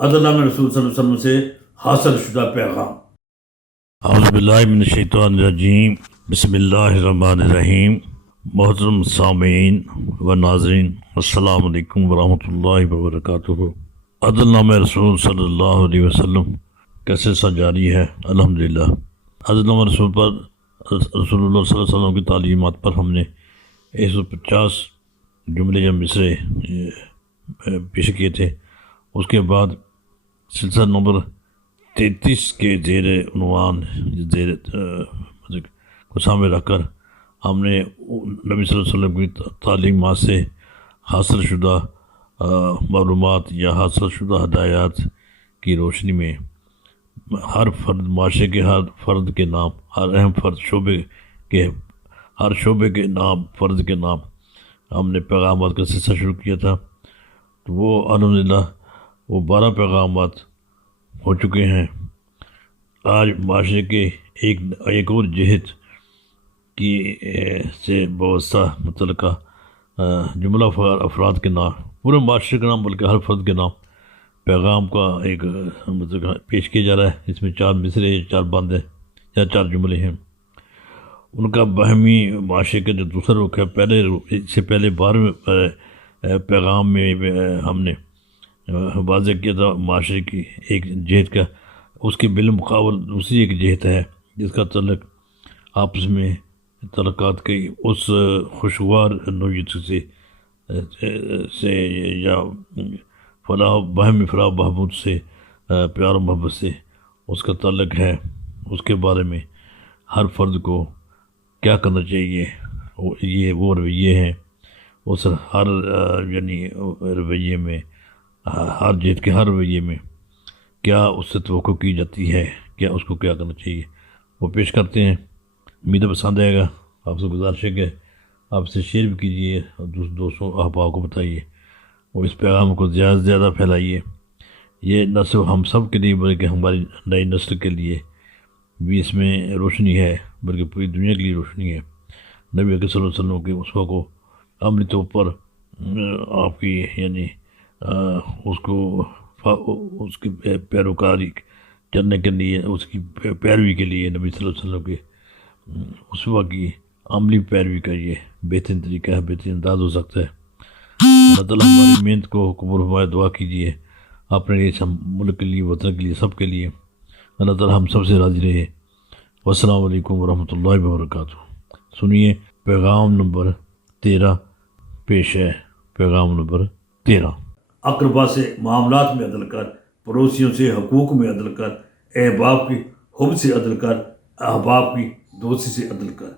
عدل نام رسول صلی اللہ علیہ وسلم سے حاصل شدہ پیغام۔ اعوذ باللہ من الشیطان الرجیم، بسم اللہ الرحمن الرحیم۔ محترم سامعین و ناظرین، السلام علیکم ورحمۃ اللہ وبرکاتہ۔ عدل نام رسول صلی اللہ علیہ وسلم کیسے جاری ہے؟ الحمدللہ۔ عدل نام رسول پر رسول اللہ صلی اللہ علیہ وسلم کی تعلیمات پر ہم نے 150 جملے یا مصرے پیش کیے تھے۔ اس کے بعد سلسلہ نمبر 33 کے زیر عنوان کو سامنے رکھ کر ہم نے نبی صلی اللہ علیہ وسلم کی تعلیمات سے حاصل شدہ معلومات یا حاصل شدہ ہدایات کی روشنی میں ہر فرد، معاشرے کے ہر فرد کے نام، ہر اہم شعبے کے نام، فرد کے نام ہم نے پیغامات کا سلسلہ شروع کیا تھا۔ تو وہ الحمدللہ وہ 12 پیغامات ہو چکے ہیں۔ آج معاشرے کے ایک اور جہت کی سے وابستہ متعلقہ جملہ افراد کے نام، پورے معاشرے کے نام بلکہ ہر فرد کے نام پیغام کا ایک پیش کیا جا رہا ہے۔ اس میں 4 مصرے، 4 باندیں یا 4 جملے ہیں۔ ان کا باہمی معاشرے کا جو دوسرا رخ ہے، اس سے پہلے 12 پیغام میں ہم نے واضح کیا تھا معاشرے کی ایک جہت کا، اس کے بالمقابل دوسری ایک جہت ہے جس کا تعلق آپس میں تعلقات کی اس خوشگوار نوعیت سے یا باہمی فلاح و بہبود سے، پیار و محبت سے اس کا تعلق ہے۔ اس کے بارے میں ہر فرد کو کیا کرنا چاہیے، یہ وہ رویے ہیں۔ اس ہر رویے میں، ہر جہت کے ہر رویے میں کیا اس سے توقع کی جاتی ہے، کیا اس کو کیا کرنا چاہیے، وہ پیش کرتے ہیں۔ امید پسند آئے گا۔ آپ سے گزارش ہے کہ آپ سے شیئر بھی کیجیے اور دوستوں احباب کو بتائیے، وہ اس پیغام کو زیادہ سے زیادہ پھیلائیے۔ یہ نہ صرف ہم سب کے لیے بلکہ ہماری نئی نسل کے لیے بھی اس میں روشنی ہے، بلکہ پوری دنیا کے لیے روشنی ہے۔ نبی اکرم صلی اللہ علیہ وسلم کے اسوہ کو عملی طور پر آپ کی اس کی پیروکاری کرنے کے لیے، اس کی پیروی کے لیے نبی صلی اللہ علیہ وسلم کے اسوہ کی عملی پیروی کا یہ بہترین طریقہ ہے، بہترین انداز ہو سکتا ہے۔ اللہ تعالیٰ ہماری محنت کو قبول فرمائے۔ دعا کیجیے اپنے لیے، ملک کے لیے، وطن کے لیے، سب کے لیے۔ اللہ تعالیٰ ہم سب سے راضی رہے۔ والسلام علیکم ورحمۃ اللہ وبرکاتہ۔ سنیے پیغام نمبر 13 پیش ہے۔ پیغام نمبر 13۔ اقربا سے معاملات میں عدل کر، پڑوسیوں سے حقوق میں عدل کر، احباب کی حب سے عدل کر، احباب کی دوستی سے عدل کر۔